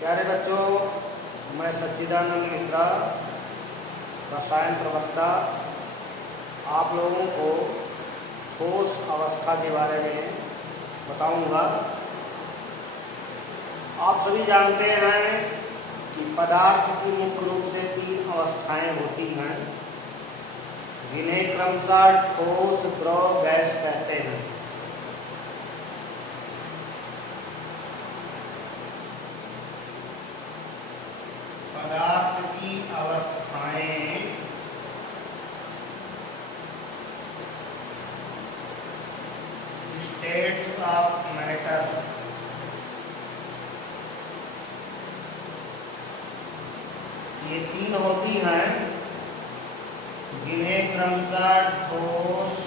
प्यारे बच्चों, मैं सच्चिदानंद मिश्रा, रसायन प्रवक्ता, आप लोगों को ठोस अवस्था के बारे में बताऊंगा। आप सभी जानते हैं कि पदार्थ की मुख्य रूप से 3 अवस्थाएं होती हैं, जिन्हें क्रमशः ठोस, द्रव, गैस कहते हैं। पदार्थ की अवस्थाएं स्टेट्स ऑफ मैटर ये 3 होती हैं, जिन्हें क्रमशः ठोस,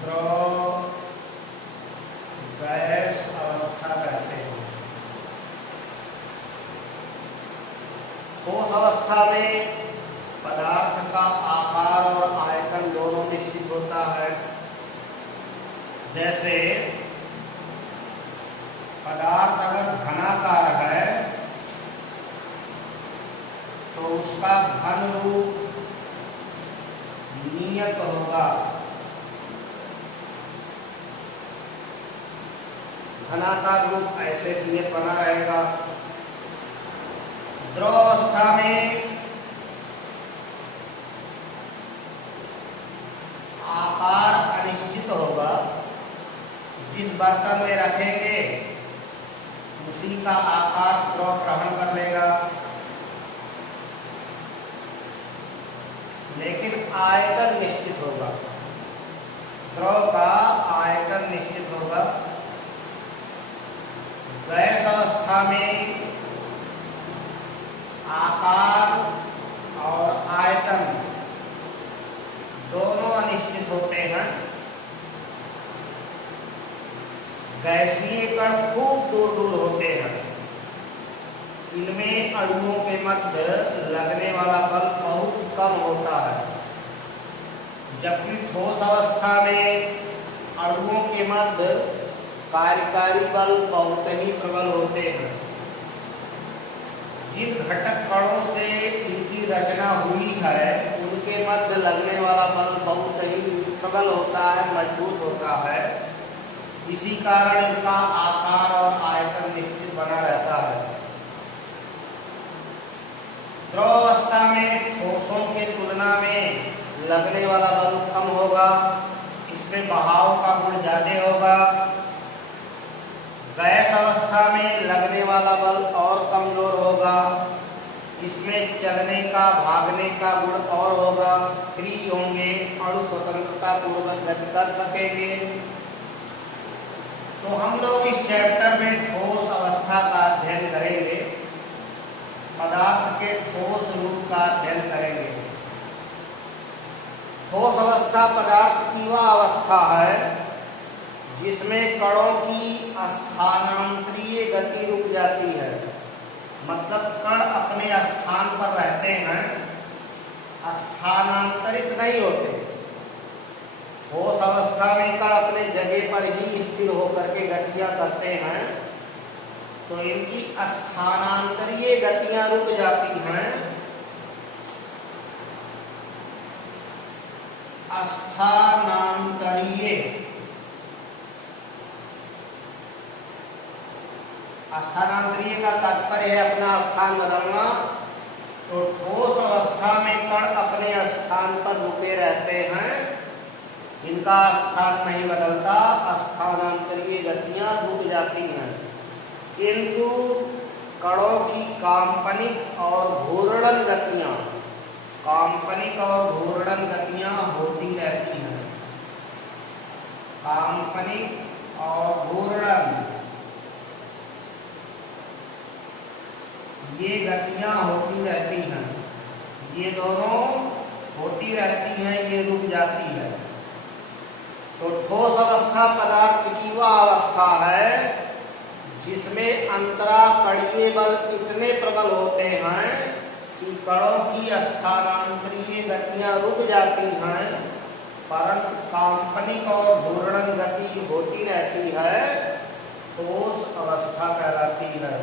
द्रव, गैस अवस्था कहते हैं। ठोस अवस्था में पदार्थ का आकार और आयतन दोनों निश्चित होता है। जैसे पदार्थ अगर घनाकार है तो उसका घन रूप नियत होगा। घनाकार रूप ऐसे नियत बना रहेगा। द्रव अवस्था में आकार अनिश्चित होगा। जिस बर्तन में रखेंगे उसी का आकार द्रव ग्रहण कर लेगा, लेकिन आयतन निश्चित होगा। द्रव का आयतन निश्चित होगा। गैस अवस्था में आकार और आयतन दोनों अनिश्चित होते हैं। गैसीय कण खूब दूर दूर होते हैं। इनमें अणुओं के मध्य लगने वाला बल बहुत कम होता है, जबकि ठोस अवस्था में अणुओं के मध्य कार्यकारी बल बहुत ही प्रबल होते हैं। जिन घटक कणों से इनकी रचना हुई है उनके मध्य लगने वाला बल बहुत ही प्रबल होता है, मजबूत होता है। इसी कारण इनका आकार और आयतन निश्चित बना रहता है। द्रव अवस्था में ठोसों के तुलना में लगने वाला बल कम होगा। इसमें बहाव का गुण ज्यादा होगा। गैस अवस्था में लगने वाला बल और कमजोर होगा। इसमें चलने का, भागने का गुण और होगा। फ्री होंगे, अणु स्वतंत्रता पूर्वक गति कर सकेंगे। तो हम लोग इस चैप्टर में ठोस अवस्था का अध्ययन करेंगे। पदार्थ के ठोस रूप का अध्ययन करेंगे। ठोस अवस्था पदार्थ की वह अवस्था है जिसमें कणों की स्थानांतरीय गति रुक जाती है। मतलब कण अपने स्थान पर रहते हैं, स्थानांतरित नहीं होते। ठोस अवस्था में कण अपने जगह पर ही स्थिर होकर के गतियां करते हैं, तो इनकी स्थानांतरीय गतियां रुक जाती हैं। स्थानांतरीय का तात्पर्य है अपना स्थान बदलना। तो ठोस अवस्था में कण अपने स्थान पर रुके रहते हैं, इनका स्थान नहीं बदलता, स्थानांतरीय गतियां रुक जाती हैं। किंतु कणों की काल्पनिक और घूर्णन गतियां होती रहती हैं। काल्पनिक और घूर्णन ये गतियां होती रहती हैं। ये दोनों होती रहती हैं, ये रुक जाती है। तो ठोस अवस्था पदार्थ की वह अवस्था है जिसमें अंतराकणीय बल इतने प्रबल होते हैं कि कणों की स्थानांतरीय गतियां रुक जाती हैं, परंतु काल्पनिक और घूर्णन गति होती रहती है। ठोस अवस्था कहलाती है।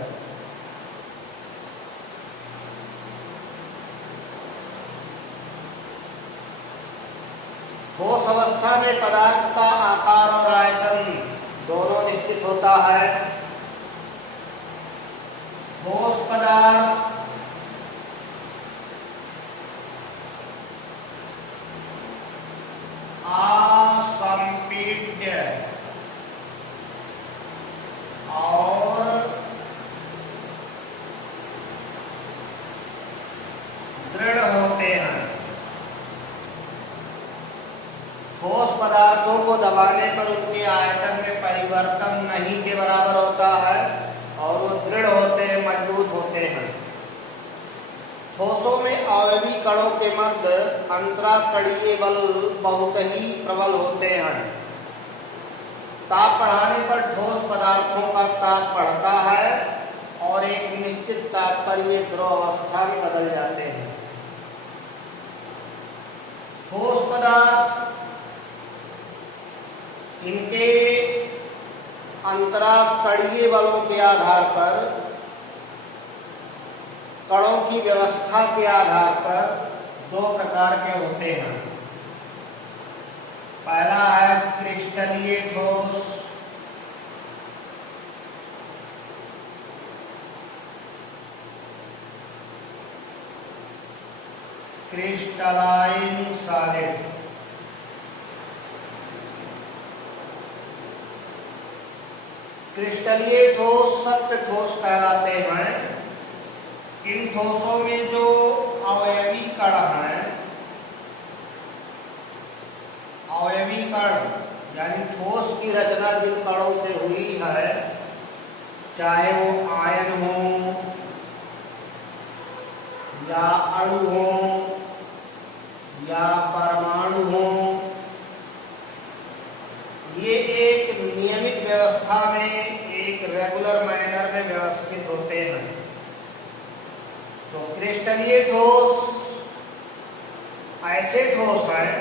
ठोस अवस्था में पदार्थ का आकार और आयतन दोनों निश्चित होता है। ठोस पदार्थ असंपीड्य और दृढ़ होते हैं। ठोस पदार्थों को दबाने पर उनके आयतन में परिवर्तन नहीं के बराबर होता है और वो दृढ़ होते हैं, मजबूत होते हैं। ठोसों में अवयवी कणों के मध्य अंतराकणीय बल बहुत ही प्रबल होते हैं। ताप बढ़ाने पर ठोस पदार्थों का ताप बढ़ता है और एक निश्चित ताप पर ये द्रव अवस्था में बदल जाते हैं। ठोस पदार्थ इनके अंतराकणीय बलों के आधार पर, कणों की व्यवस्था के आधार पर दो प्रकार के होते हैं। पहला है क्रिस्टलीय ठोस, क्रिस्टलाइन सॉलिड। क्रिस्टलीय ठोस सत्य ठोस कहलाते हैं। इन ठोसों में जो अवयवी कण हैं, अवयवी कण यानी ठोस की रचना जिन कणों से हुई है, चाहे वो आयन हो या अणु हो या परमाणु हो, ये एक नियमित व्यवस्था में, एक रेगुलर मैनर में व्यवस्थित होते हैं। तो क्रिस्टलीय ठोस ऐसे ठोस हैं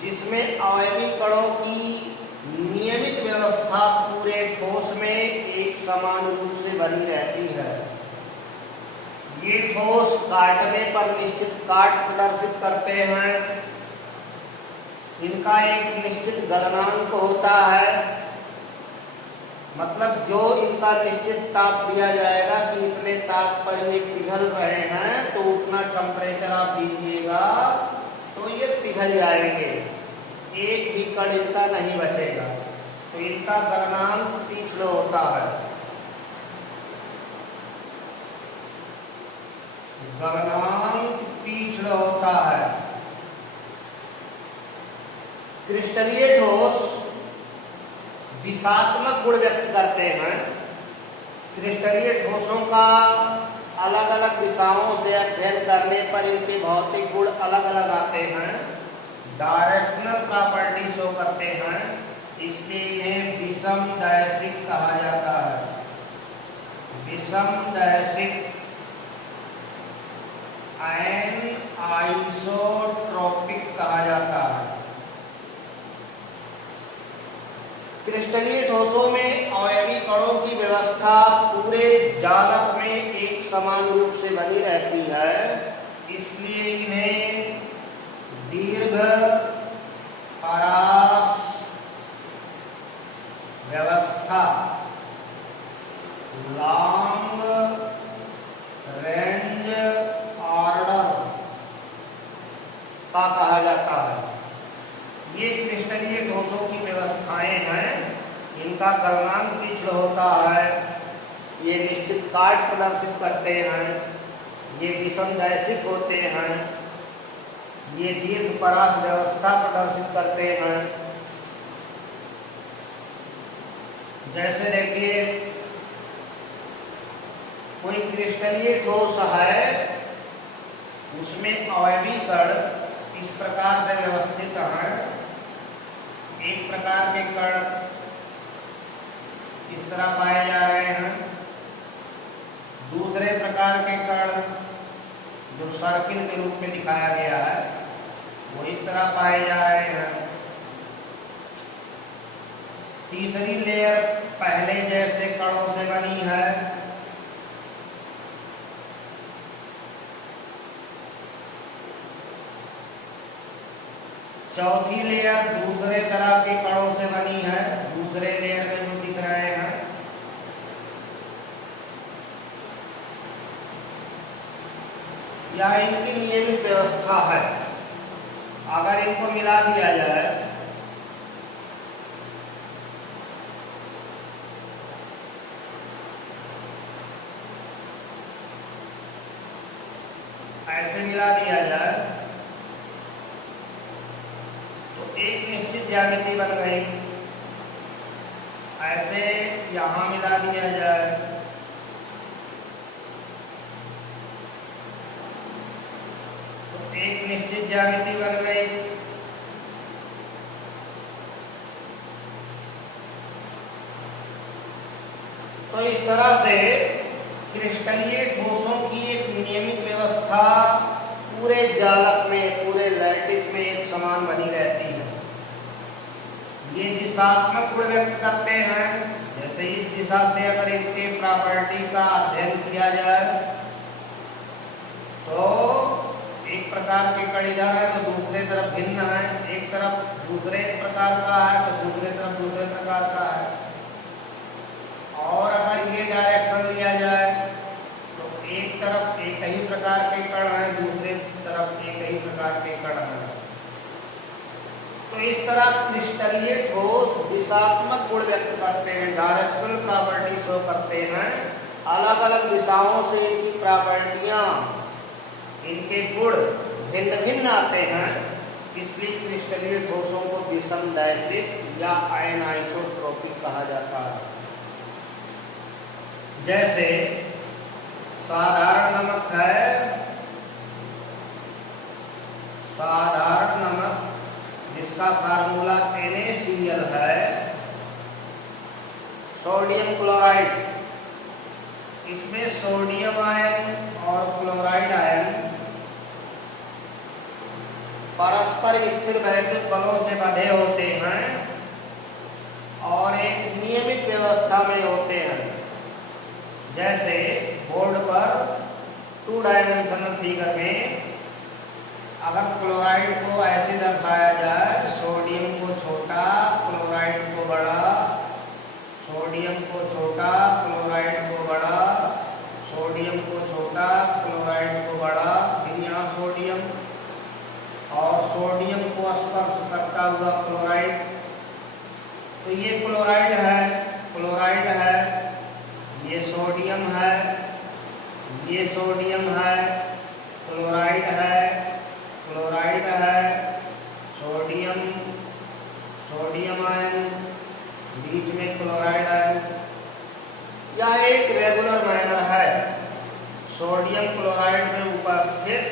जिसमें अवयवी कणों की नियमित व्यवस्था पूरे ठोस में एक समान रूप से बनी रहती है। ये ठोस काटने पर निश्चित काट प्रदर्शित करते हैं। इनका एक निश्चित गलनांक होता है, मतलब जो इनका निश्चित ताप दिया जाएगा कि इतने ताप पर ये पिघल रहे हैं तो उतना टेम्परेचर आप दीजिएगा तो ये पिघल जाएंगे, एक भी कण इनका नहीं बचेगा। तो इनका गलनांक तीक्ष्ण होता है। गलनांक तीक्ष्ण होता है। क्रिस्टलीय ठोस दिशात्मक गुण व्यक्त करते हैं। क्रिस्टलीय ठोसों का अलग अलग दिशाओं से अध्ययन करने पर इनके भौतिक गुण अलग अलग आते हैं, डायरेक्शनल प्रॉपर्टी शो करते हैं, इसलिए इन्हें विषम दैशिक कहा जाता है। विषम दैशिक एंड आइसोट्रोपिक कहा जाता है। क्रिस्टलीय ठोसों में अवयवी कणों की व्यवस्था पूरे जालक में एक समान रूप से बनी रहती है, इसलिए इन्हें दीर्घ परास व्यवस्था, लॉन्ग रेंज ऑर्डर का कहा जाता है। ये क्रिस्टलीय ठोसों की व्यवस्थाएं हैं। इनका गलनांक तीक्ष्ण होता है, ये निश्चित काट प्रदर्शित करते हैं, ये विषम दैशिक होते हैं, ये दीर्घ परास व्यवस्था प्रदर्शित करते हैं। जैसे देखिए, कोई क्रिस्टलीय ठोस है, उसमें अवयवी कण इस प्रकार से व्यवस्थित हैं। एक प्रकार के कण इस तरह पाए जा रहे हैं, दूसरे प्रकार के कण जो सर्किल के रूप में दिखाया गया है वो इस तरह पाए जा रहे हैं। तीसरी लेयर पहले जैसी चौथी लेयर दूसरे तरह के कणों से बनी है, दूसरे लेयर में जो दिख रहे हैं। यह इनकी नियमित व्यवस्था है। अगर इनको मिला दिया जाए ऐसे मिला दिया जाए तो एक निश्चित ज्यामिति बन गई। ऐसे यहां मिला दिया जाए तो एक निश्चित ज्यामिति बन गई। तो इस तरह से क्रिस्टलीय ठोसों की एक नियमित व्यवस्था पूरे जालक में, पूरे लैटिस में एक समान बनी रहती है। ये दिशात्मक गुण व्यक्त करते हैं। जैसे इस दिशा से अगर इनके प्रॉपर्टी का अध्ययन किया जाए तो एक प्रकार के कण इधर है तो दूसरे तरफ भिन्न है, एक तरफ दूसरे प्रकार का है तो दूसरे तरफ दूसरे प्रकार का है। और अगर ये डायरेक्शन लिया जाए तो एक तरफ एक ही प्रकार के कण हैं, दूसरे तरफ एक ही प्रकार के कण हैं। तो इस तरह क्रिस्टलीय ठोस दिशात्मक गुण व्यक्त करते हैं, डायरेक्शनल प्रॉपर्टी शो करते हैं। अलग अलग दिशाओं से इनकी प्रॉपर्टियां, इनके गुण भिन्न भिन्न आते हैं। इसलिए क्रिस्टलीय ठोसों को विषमदैशिक या अनिसोट्रोपिक कहा जाता है। जैसे साधारण नमक है, साधारण नमक जिसका फार्मूला NaCl है, सोडियम क्लोराइड, इसमें सोडियम आयन और क्लोराइड आयन परस्पर स्थिर वैद्युत बलों से बंधे होते हैं और एक नियमित व्यवस्था में होते हैं। जैसे बोर्ड पर 2 डायमेंशनल फिगर में अगर क्लोराइड को ऐसे दर्शाया जाए, सोडियम को छोटा, क्लोराइड को बड़ा, सोडियम को छोटा, क्लोराइड को बड़ा, सोडियम को छोटा, क्लोराइड को बड़ा, फिर यहाँ सोडियम और सोडियम को स्पर्श करता हुआ क्लोराइड। तो ये क्लोराइड है, क्लोराइड है, ये सोडियम है, ये सोडियम है, क्लोराइड है, क्लोराइड है, सोडियम, सोडियम आयन, बीच में क्लोराइड आयन। यह एक रेगुलर मैनर है। सोडियम क्लोराइड में उपस्थित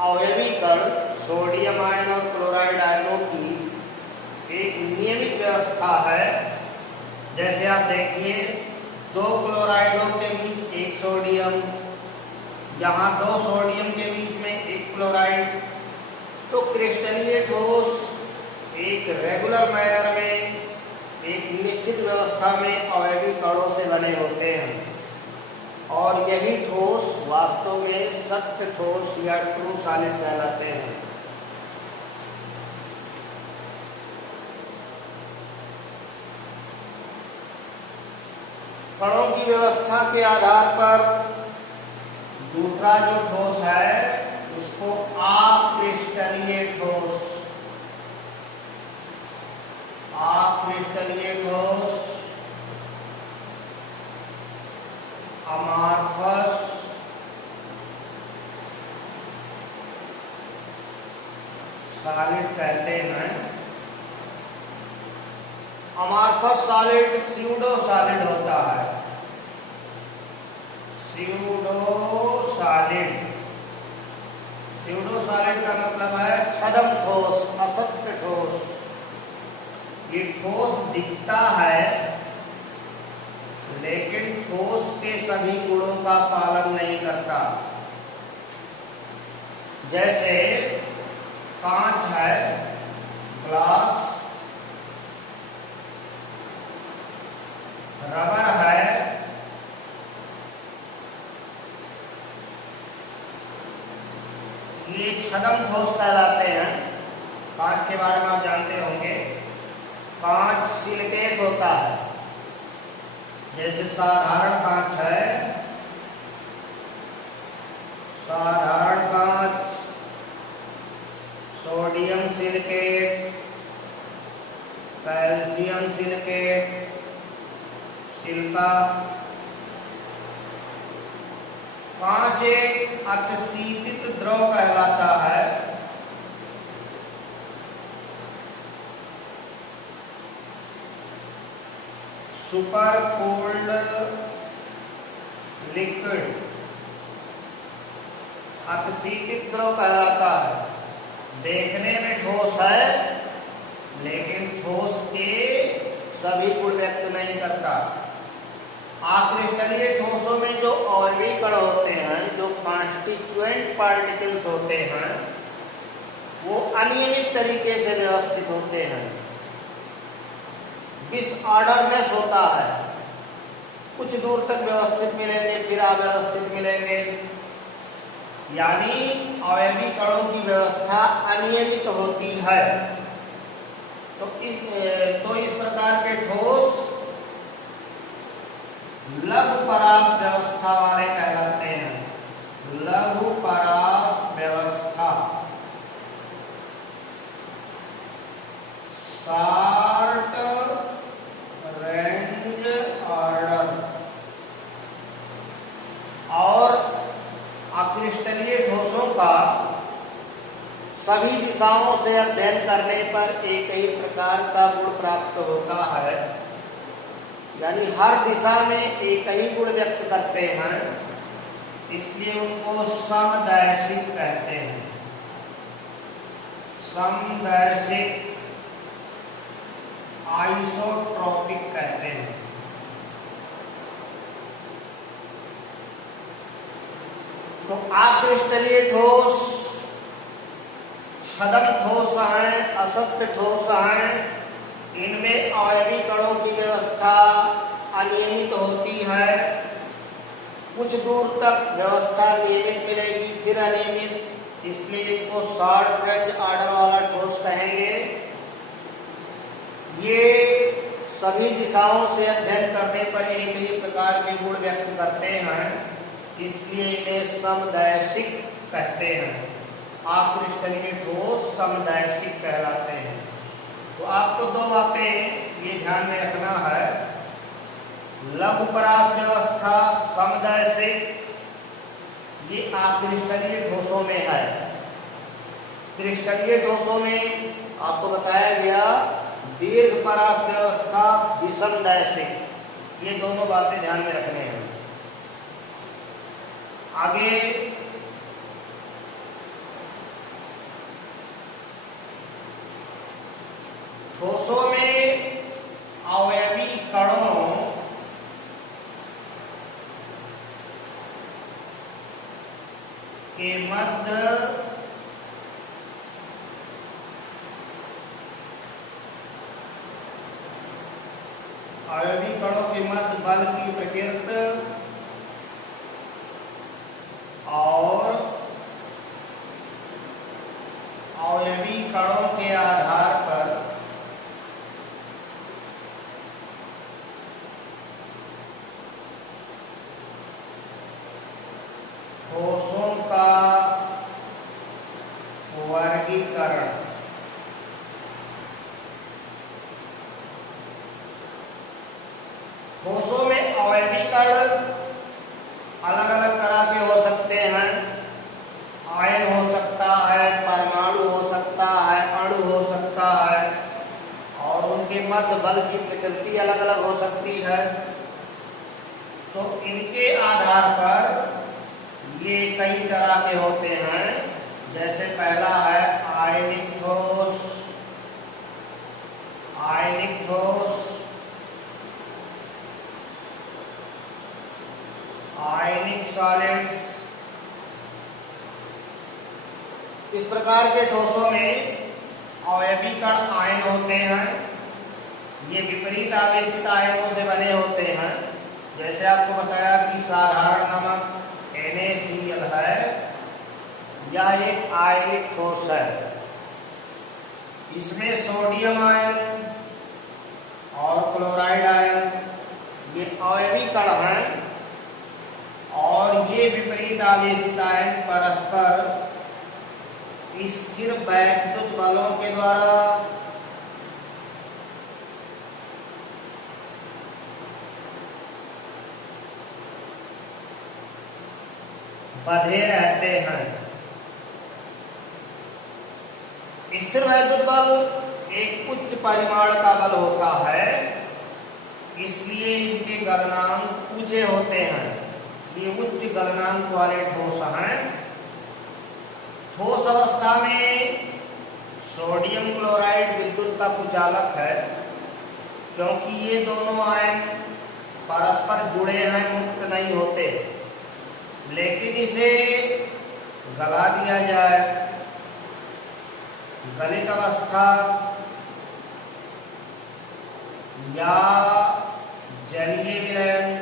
अवयवी कण सोडियम आयन और क्लोराइड आयनों की एक नियमित व्यवस्था है। जैसे आप देखिए 2 क्लोराइडों के बीच एक सोडियम, यहाँ 2 सोडियम के बीच में एक क्लोराइड। तो क्रिस्टलीय ठोस एक रेगुलर मैनर में, एक निश्चित व्यवस्था में अवयवी कणों से बने होते हैं और यही ठोस वास्तव में सत्य ठोस या ट्रू सॉलिड कहलाते हैं। कणों की व्यवस्था के आधार पर दूसरा जो ठोस है उसको अक्रिस्टलीय ठोस, अक्रिस्टलीय ठोस, अमार्फस सॉलिड कहते हैं। अमार्फस सॉलिड स्यूडो सॉलिड होता है, स्यूडो सॉलिड। स्यूडो सॉलिड का मतलब है छद्म ठोस, असत्य ठोस। ये ठोस दिखता है लेकिन ठोस के सभी गुणों का पालन नहीं करता। जैसे कांच है, ग्लास, रबर है, ये छद्म ठोस कहलाते हैं। कांच के बारे में आप जानते होंगे, कांच सिलिकेट होता है। जैसे साधारण कांच है, साधारण कांच, sodium silicate, calcium silicate, silica. कांच एक अतिशीतित द्रव कहलाता है। सुपर कोल्ड लिक्विड अतिशीतित द्रव कहलाता है। देखने में ठोस है, लेकिन ठोस के सभी गुण व्यक्त नहीं करता। अक्रिस्टलीय ठोसों में जो अवयवी कण होते हैं, जो कॉन्स्टिट्यूएंट पार्टिकल्स होते हैं, वो अनियमित तरीके से व्यवस्थित होते हैं, डिसऑर्डरनेस होता है। कुछ दूर तक व्यवस्थित मिलेंगे, फिर अव्यवस्थित मिलेंगे, यानी अवयवी कणों की व्यवस्था अनियमित होती है। तो इस प्रकार के ठोस लघु परास व्यवस्था वाले कहलाते हैं। लघु परास व्यवस्था, शॉर्ट रेंज ऑर्डर। और अक्रिस्टलीय ठोसों का सभी दिशाओं से अध्ययन करने पर एक ही प्रकार का गुण प्राप्त होता है, यानी हर दिशा में एक ही गुण व्यक्त करते हैं, इसलिए उनको समदैशिक कहते हैं। समदैशिक, आइसोट्रोपिक कहते हैं। तो अक्रिस्टलीय ठोस छद्म ठोस हैं, असत्य ठोस हैं। इनमें अवयवी कणों की व्यवस्था अनियमित होती है। कुछ दूर तक व्यवस्था नियमित मिलेगी, फिर अनियमित, इसलिए इनको शॉर्ट रेंज ऑर्डर वाला ठोस कहेंगे। ये सभी दिशाओं से अध्ययन करने पर एक ही प्रकार के गुण व्यक्त करते हैं, इसलिए इन्हें समदैशिक कहते हैं। अक्रिस्टलीय ठोस समदैशिक कहलाते हैं। तो आपको दो बातें ये ध्यान में रखना है। लघु परास व्यवस्था, समदैशिक, ये अक्रिस्टलीय ठोसों में है। क्रिस्टलीय ठोसों में आपको बताया गया दीर्घ परास व्यवस्था, विषमदैशिक। ये दोनों बातें ध्यान में रखने हैं। आगे ठोसों में अवयवी कणों के मध्य अवयवी कणों के मध्य बल की प्रकृति और अवयवी कणों के आधार पर ठोसों का वर्गीकरण। ठोसों में अवयवी कण अलग अलग तरह के हो सकते हैं। आयन हो सकता है, परमाणु हो सकता है, अणु हो सकता है, और उनके मध्य बल की प्रकृति अलग अलग हो सकती है। तो इनके आधार पर ये कई तरह के होते हैं। जैसे पहला है आयनिक ठोस, आयनिक ठोस, आयनिक सॉलिड्स। इस प्रकार के ठोसों में अवयवी कण आयन होते हैं। ये विपरीत आवेशित आयनों से बने होते हैं। जैसे आपको बताया कि साधारण नमक NaCl है, यह एक आयनिक ठोस है। इसमें सोडियम आयन और क्लोराइड आयन ये अयवी कण हैं और ये विपरीत आवेशित आयन परस्पर स्थिर वैद्युत बलों के द्वारा बंधे रहते हैं। स्थिर वैद्युत बल एक उच्च परिमाण का बल होता है, इसलिए इनके गलनांक ऊंचे होते हैं। ये उच्च गलनांक वाले ठोस हैं। ठोस अवस्था में सोडियम क्लोराइड विद्युत का कुचालक है, क्योंकि ये दोनों आयन परस्पर जुड़े हैं, मुक्त नहीं होते। लेकिन इसे गला दिया जाए, गलित अवस्था या जलीय विलयन,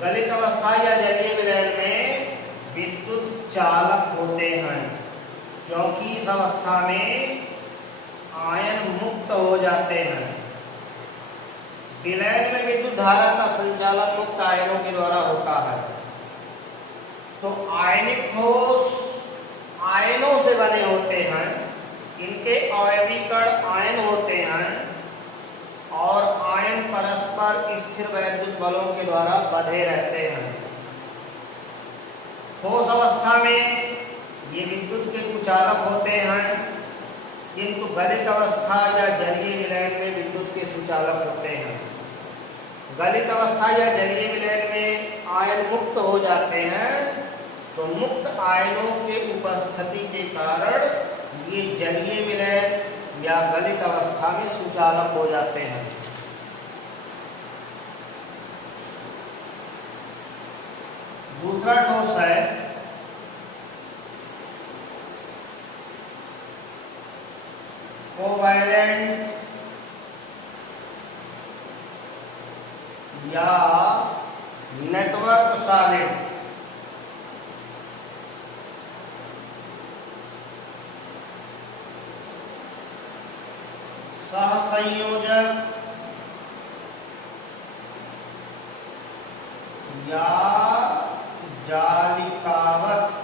गलित अवस्था या जलीय विलयन में विद्युत चालक होते हैं, क्योंकि इस अवस्था में आयन मुक्त हो जाते हैं। विलयन में विद्युत धारा का संचालन मुक्त आयनों के द्वारा होता है। तो आयनिक ठोस आयनों से बने होते हैं, इनके अयवी कण आयन होते हैं और आयन परस्पर स्थिर वैद्युत बलों के द्वारा बंधे रहते हैं। ठोस अवस्था में ये विद्युत के कुचालक होते हैं, किंतु गलित अवस्था या जलीय विलयन में विद्युत के सुचालक होते हैं। गलित अवस्था या जलीय विलयन में आयन मुक्त हो जाते हैं, तो मुक्त आयनों के उपस्थिति के कारण ये जलीय विलयन या गलित अवस्था में सुचालक हो जाते हैं। दूसरा ठोस है कोवैलेंट या नेटवर्क सॉलिड। सहसंयोजक या जालिकावत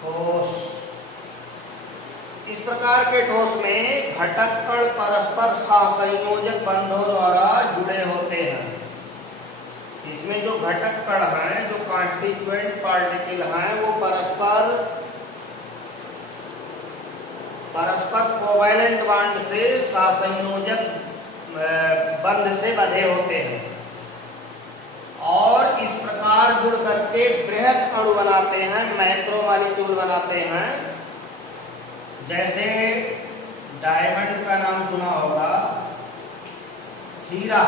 ठोस। इस प्रकार के ठोस में घटक कण परस्पर सहसंयोजक बंधों द्वारा जुड़े होते हैं। इसमें जो घटक कण हैं, जो कॉन्स्टिट्यूएंट पार्टिकल हैं, वो परस्पर कोवैलेंट बॉन्ड से सहसंयोजक बंध से बंधे होते हैं और इस प्रकार जुड़ करके बृहद अणु बनाते हैं, मैक्रोमॉलिक्यूल बनाते हैं। जैसे डायमंड का नाम सुना होगा, हीरा।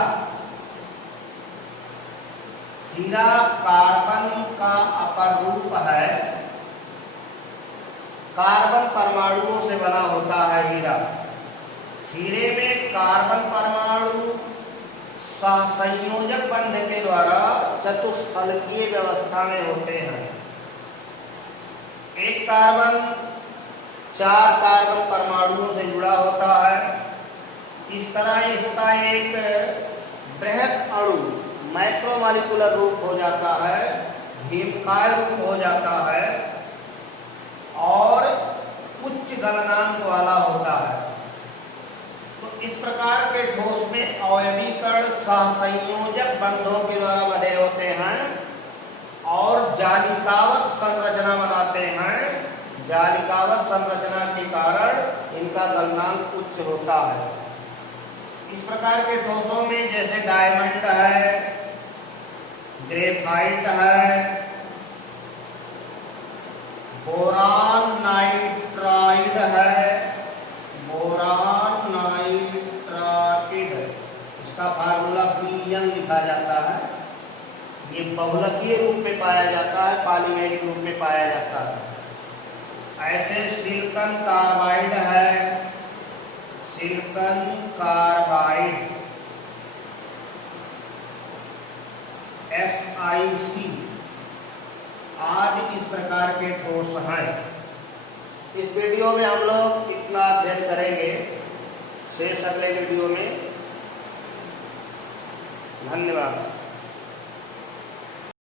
हीरा कार्बन का अपर रूप है, कार्बन परमाणुओं से बना होता है हीरा। हीरे में कार्बन परमाणु सहसंयोजक बंध के द्वारा चतुष्फलकीय व्यवस्था में होते हैं। एक कार्बन 4 कार्बन परमाणुओं से जुड़ा होता है। इस तरह इसका एक बृहद अणु मैक्रोमॉलिक्यूलर रूप हो जाता है, भीमकाय रूप हो जाता है और उच्च गलनांक वाला होता है। तो इस प्रकार के ठोस में अवयवी कण सहसंयोजक बंधों के द्वारा बंधे होते हैं और जालिकावत संरचना बनाते हैं। जालिकावत संरचना के कारण इनका गलनांक उच्च होता है। इस प्रकार के ठोसों में जैसे डायमंड है, ग्रेफाइट है, बोरान नाइट्राइड है, बोरान नाइट्राइड, इसका फार्मूला Bn लिखा जाता है। ये बहुलकीय रूप में पाया जाता है, पॉलीमेरिक रूप में पाया जाता है। ऐसे सिलिकॉन कार्बाइड है, सिलिकॉन कार्बाइड FIC आदि इस प्रकार के ठोस हैं। इस वीडियो में हम लोग इतना अध्ययन करेंगे, शेष अगले वीडियो में। धन्यवाद।